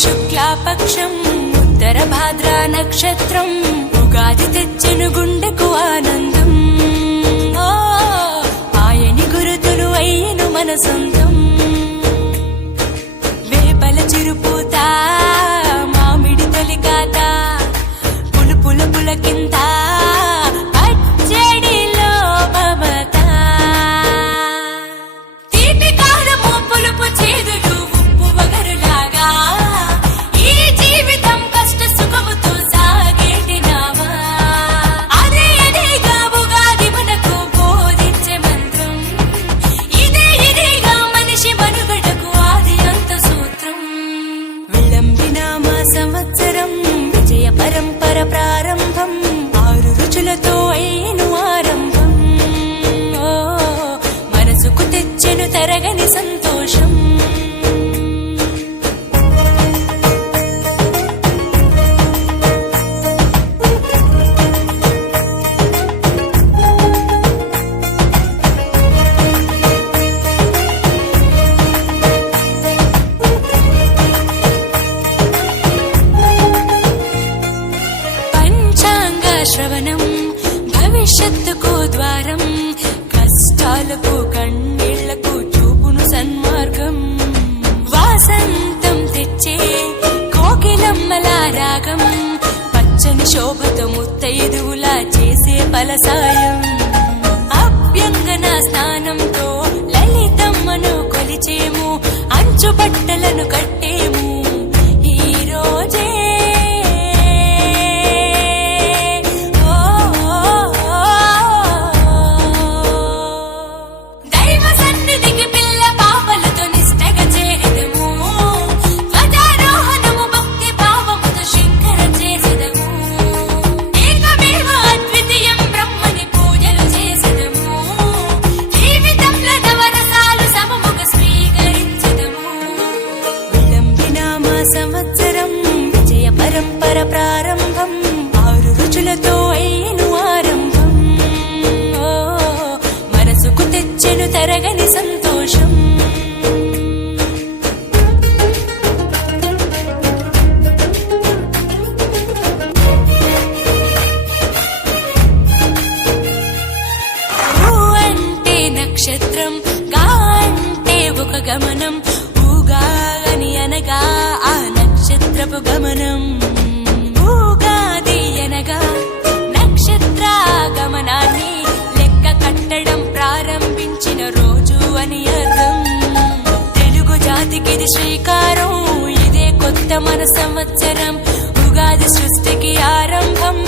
శుక్లాపక్షం ఉత్తర భాద్ర నక్షత్రం ఉగాది తెచ్చెను గుండెకు ఆనందం. ఆయని గురుతులు అయ్యను మన సొంతం. వేపల చిరుపూత మామిడి తొలికాత పులుపుల పులకింత పచ్చడిలో మమత. తీపి కారము పులుపు చేదులు ఉప్పు వగరులాగా ఈ జీవితం కష్ట సుఖముతో సాగేటి నావా. అదే అదేగా ఉగాది మనకు బోధించే మంత్రం. ఇదేగా మనిషి మనుగడకు ఆది అంత సూత్రం. విళంబినామ సంవత్సరం విజయ పరంపర ప్రారంభం. 6 రుచులతో అయ్యను ఆరంభం. మనసుకు తెచ్చెను తరగని సంతోషం. పంచాంగ శ్రవణం భవిష్యత్తుకు ద్వారం. కష్టాలకు కన్నీళ్లకు చూపును సన్మార్గం. వాసంతం తెచ్చే కోకిలమ్మల రాగం. పచ్చని శోభతో ముత్తైదువులా చేసే ఫలసాయం. అభ్యంగన స్నానంతో లలితమ్మను కొలిచేము. అంచు బట్టలను కట్టేము ఈ రోజే. దైవ సన్నిధికి పిల్ల పాపలతో నిష్టగా చేరెదము. ధ్వజారోహణము భక్తి భావముతో శంకర చేసెదము. ఏకమేవ అద్వితీయం బ్రహ్మని పూజలు చేసెదము. జీవితంలో నవరసాలు సమముగా స్వీకరించెదము. విళంబినామ సంవత్సరం విజయ పరంపర ప్రారంభం. 6 రుచులతో అయ్యను ఆరంభం. మనసుకు తెచ్చెను తరగని సంతోషం. ఊ అంటే నక్షత్రం, గా అంటే ఒక గమనం. ఊగా అని అనగా ఆ నక్షత్రపు గమనం. ఊగాది అనగా నక్షత్ర గమనాన్ని లెక్క కట్టడం ప్రారంభించిన రోజు అని అర్థం. తెలుగు జాతికిది శ్రీకారం. ఇదే కొత్త మన సంవత్సరం. ఉగాది సృష్టికి ఆరంభం.